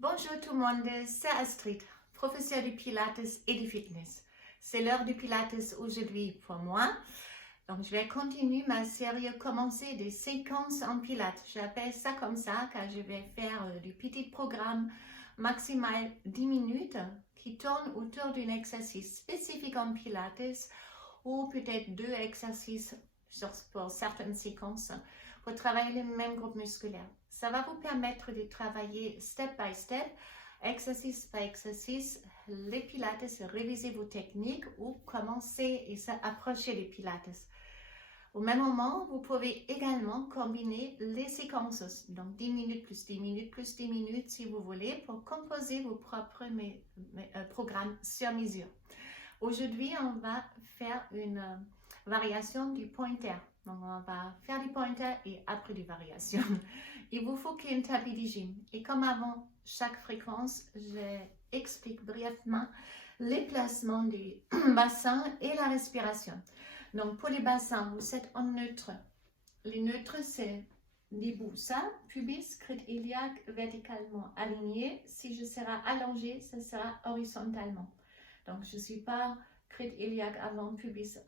Bonjour tout le monde, c'est Astrid, professeure du Pilates et du fitness. C'est l'heure du Pilates aujourd'hui pour moi. Donc je vais continuer ma série, commencer des séquences en Pilates. J'appelle ça comme ça car je vais faire du petit programme maximal 10 minutes qui tourne autour d'un exercice spécifique en Pilates ou peut-être 2 exercices pour certaines séquences pour travailler le même groupe musculaire. Ça va vous permettre de travailler step by step, exercice par exercice, les pilates, réviser vos techniques ou commencer et s'approcher des pilates. Au même moment, vous pouvez également combiner les séquences, donc 10 minutes plus 10 minutes plus 10 minutes si vous voulez, pour composer vos propres programmes sur mesure. Aujourd'hui, on va faire une variation du pointer. Donc, on va faire du pointer et après des variations. Il vous faut qu'il y ait un tapis de gym. Et comme avant chaque fréquence, j'explique brièvement les placements du bassin et la respiration. Donc, pour les bassins, vous êtes en neutre. Les neutres, c'est debout, ça, pubis, crête iliaque verticalement aligné. Si je serai allongé, ça sera horizontalement. Donc, je ne suis pas crête iliaque avant, pubis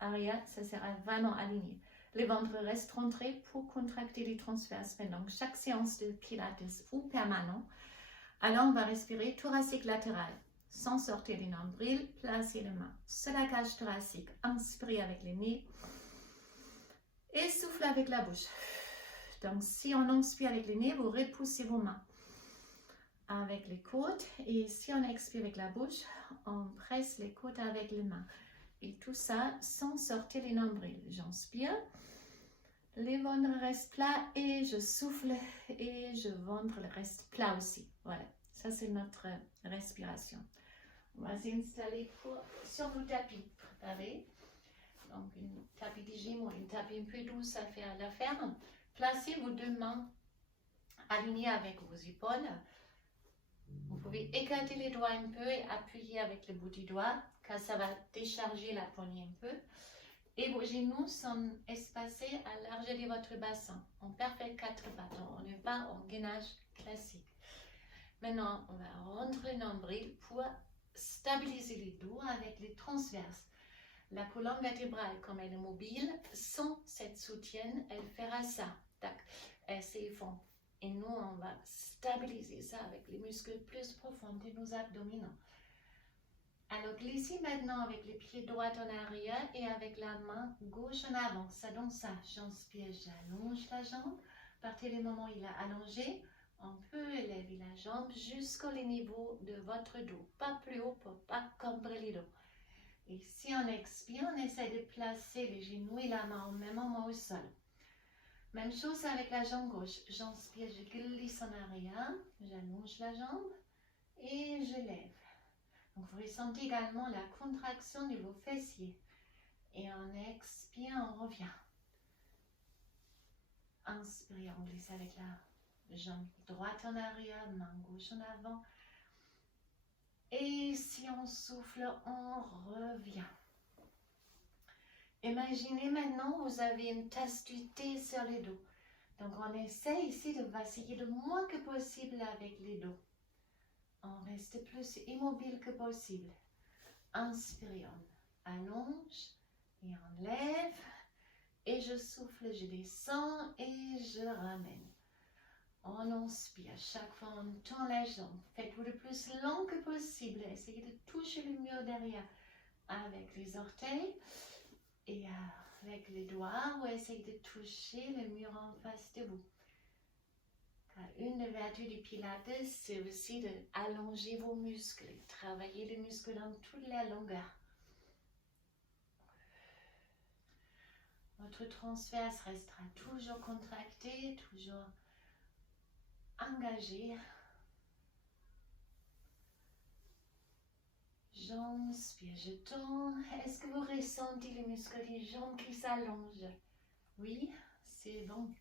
arrière, ça sera vraiment aligné. Les ventres restent rentrés pour contracter les transverses. Donc, chaque séance de pilates ou permanent, alors on va respirer thoracique latéral, sans sortir les nombrils, placer les mains sur la cage thoracique, inspirez avec les nez et soufflez avec la bouche. Donc, si on inspire avec les nez, vous repoussez vos mains avec les côtes et si on expire avec la bouche, on presse les côtes avec les mains et tout ça sans sortir les nombrils. J'inspire, les ventres restent plats et je souffle et je ventre reste plat aussi. Voilà, ça c'est notre respiration. On va s'installer sur nos tapis préparés. Donc un tapis de gym ou un tapis un peu doux, ça fait l'affaire. Placez vos deux mains alignées avec vos épaules. Vous pouvez écarter les doigts un peu et appuyer avec le bout du doigt, car ça va décharger la poignée un peu. Et vos genoux sont espacés à la largeur de votre bassin. On perd 4 bâtons. On n'est pas en gainage classique. Maintenant, on va rentrer le nombril pour stabiliser les dos avec les transverses. La colonne vertébrale, comme elle est mobile, sans cette soutienne, elle fera ça. Tac, elle s'effondre. Et nous, on va stabiliser ça avec les muscles plus profonds de nos abdominaux. Alors, glissez maintenant avec les pieds droits en arrière et avec la main gauche en avant. Ça donne ça. J'inspire, j'allonge la jambe. À partir du moment où il a allongé, on peut élever la jambe jusqu'au niveau de votre dos. Pas plus haut pour pas cambrer les dos. Et si on expire, on essaie de placer les genoux et la main au même moment au sol. Même chose avec la jambe gauche. J'inspire, je glisse en arrière, j'allonge la jambe et je lève. Donc vous ressentez également la contraction de vos fessiers. Et on expire, on revient. Inspire, on glisse avec la jambe droite en arrière, main gauche en avant. Et si on souffle, on revient. Imaginez maintenant, vous avez une tasse de thé sur le dos. Donc, on essaie ici de vaciller le moins que possible avec les dos. On reste plus immobile que possible. Inspire, on allonge et on lève. Et je souffle, je descends et je ramène. On inspire, chaque fois on tend la jambe. Faites-vous le plus long que possible. Essayez de toucher le mur derrière avec les orteils. Et avec les doigts, vous essayez de toucher le mur en face de vous. Car une des vertus du Pilates, c'est aussi d'allonger vos muscles, travailler les muscles dans toute la longueur. Votre transverse restera toujours contracté, toujours engagé. J'inspire, je tends. Est-ce que vous ressentez les muscles des jambes qui s'allongent? Oui, c'est bon.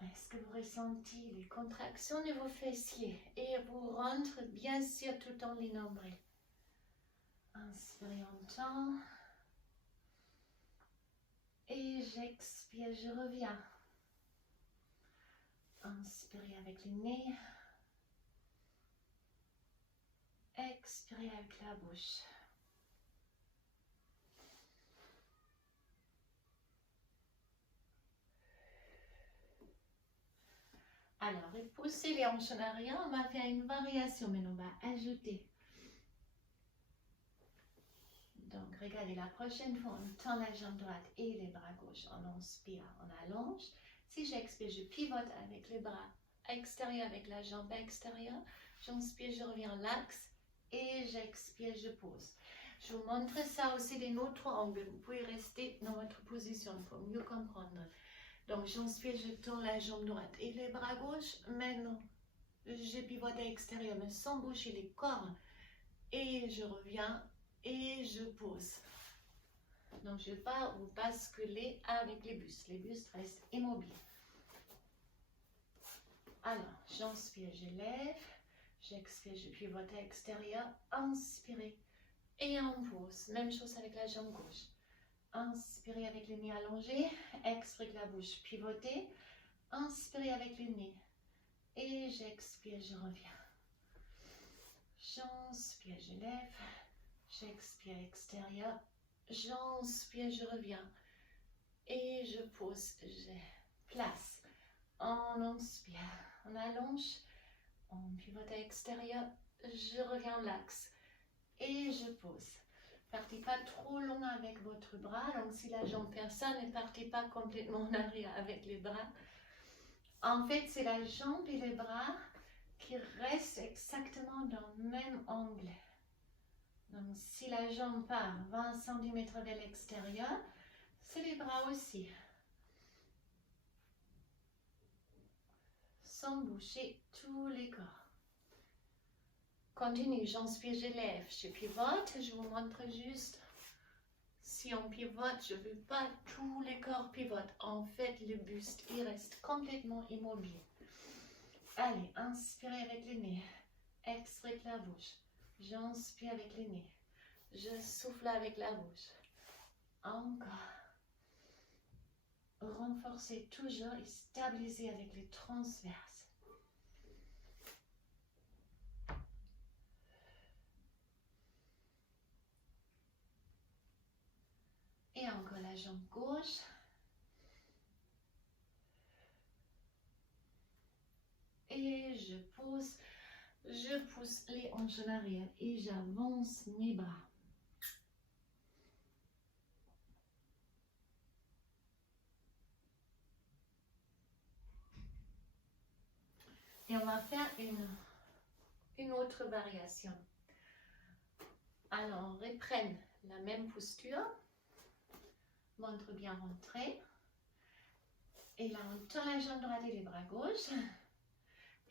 Est-ce que vous ressentez les contractions de vos fessiers et vous rentrez bien sûr tout dans les nombrils? Inspirez, on tend. Et j'expire, je reviens. Inspirez avec le nez. Expirez avec la bouche. Alors, poussez les hanches en arrière. On va faire une variation, mais on va ajouter. Donc, regardez, la prochaine fois, on tend la jambe droite et les bras gauches. On inspire, on allonge. Si j'expire, je pivote avec les bras extérieurs, avec la jambe extérieure. J'inspire, je reviens l'axe et j'expire, je pose. Je vous montre ça aussi d'un autre angle. Vous pouvez rester dans votre position pour mieux comprendre. Donc, j'inspire, je tourne la jambe droite et les bras gauches. Maintenant, je pivote à l'extérieur, mais sans bouger les corps. Et je reviens et je pose. Donc, je ne vais pas vous basculer avec les bustes. Les bustes restent immobiles. Alors, j'inspire, je lève. J'expire, je pivote à l'extérieur. Inspirez et on pose. Même chose avec la jambe gauche. Inspirez avec le nez allongé. Expirez la bouche pivotée. Inspirez avec le nez. Et j'expire, je reviens. J'inspire, je lève. J'expire extérieur. J'inspire, je reviens. Et je pose, je place. On inspire, on allonge. On pivote à l'extérieur. Je reviens l'axe. Et je pose. Partez pas trop long avec votre bras. Donc si la jambe fait ça, ne partez pas complètement en arrière avec les bras. En fait, c'est la jambe et les bras qui restent exactement dans le même angle. Donc si la jambe part 20 cm vers l'extérieur, c'est les bras aussi. Sans bouger tous les corps. Continue, j'inspire, je lève, je pivote, je vous montre juste. Si on pivote, je ne veux pas tous les corps pivotent. En fait, le buste, il reste complètement immobile. Allez, inspirez avec le nez. Expirez avec la bouche. J'inspire avec le nez. Je souffle avec la bouche. Encore. Renforcez toujours et stabilisez avec les transverses. Et encore la jambe gauche. Et je pousse les hanches en arrière et j'avance mes bras. Et on va faire une autre variation. Alors, on reprenne la même posture. Ventre bien rentré. Et là, on tend la jambe droite et les bras gauches.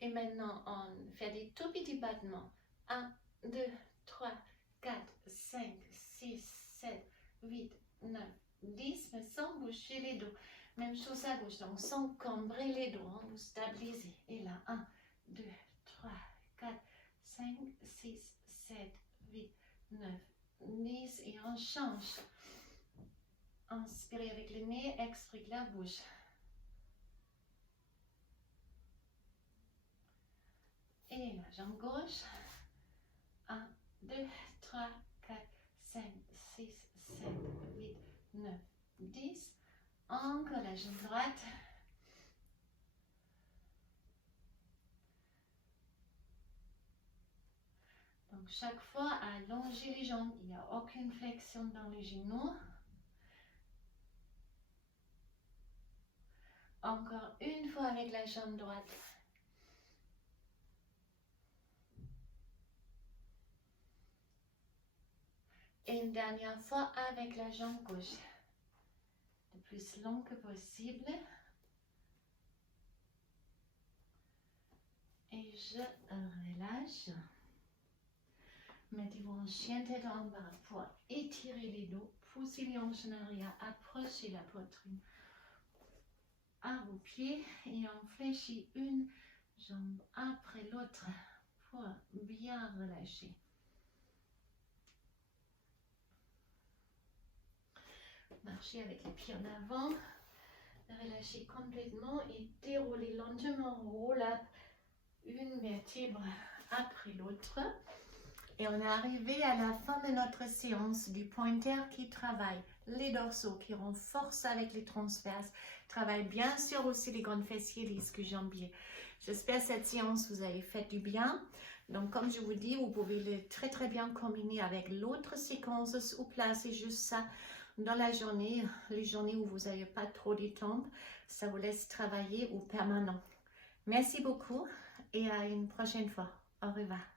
Et maintenant, on fait des tout petits battements. 1, 2, 3, 4, 5, 6, 7, 8, 9, 10, mais sans bouger les dos. Même chose à gauche, donc sans cambrer les dos, vous stabilisez. Et là, 1, 2, 3, 4, 5, 6, 7, 8, 9, 10 et on change. Inspirez avec le nez, expirez la bouche. Et la jambe gauche. 1, 2, 3, 4, 5, 6, 7, 8, 9, 10. Encore la jambe droite. Donc chaque fois, allongez les jambes. Il n'y a aucune flexion dans les genoux. Encore une fois avec la jambe droite. Et une dernière fois avec la jambe gauche. Le plus long que possible. Et je relâche. Mettez-vous en chien tête en bas pour étirer les dos. Poussez les hanches en arrière. Approchez la poitrine à vos pieds. Et on fléchit une jambe après l'autre pour bien relâcher. Marchez avec les pieds en avant. Relâchez complètement et déroulez lentement, roll up une vertèbre après l'autre. Et on est arrivé à la fin de notre séance du pointer qui travaille les dorsaux, qui renforce avec les transverses, travaille bien sûr aussi les grands fessiers, les ischio-jambiers. J'espère que cette séance vous a fait du bien. Donc comme je vous dis, vous pouvez le très bien combiner avec l'autre séquence ou placer juste ça dans la journée, les journées où vous n'avez pas trop de temps. Ça vous laisse travailler au permanent. Merci beaucoup et à une prochaine fois. Au revoir.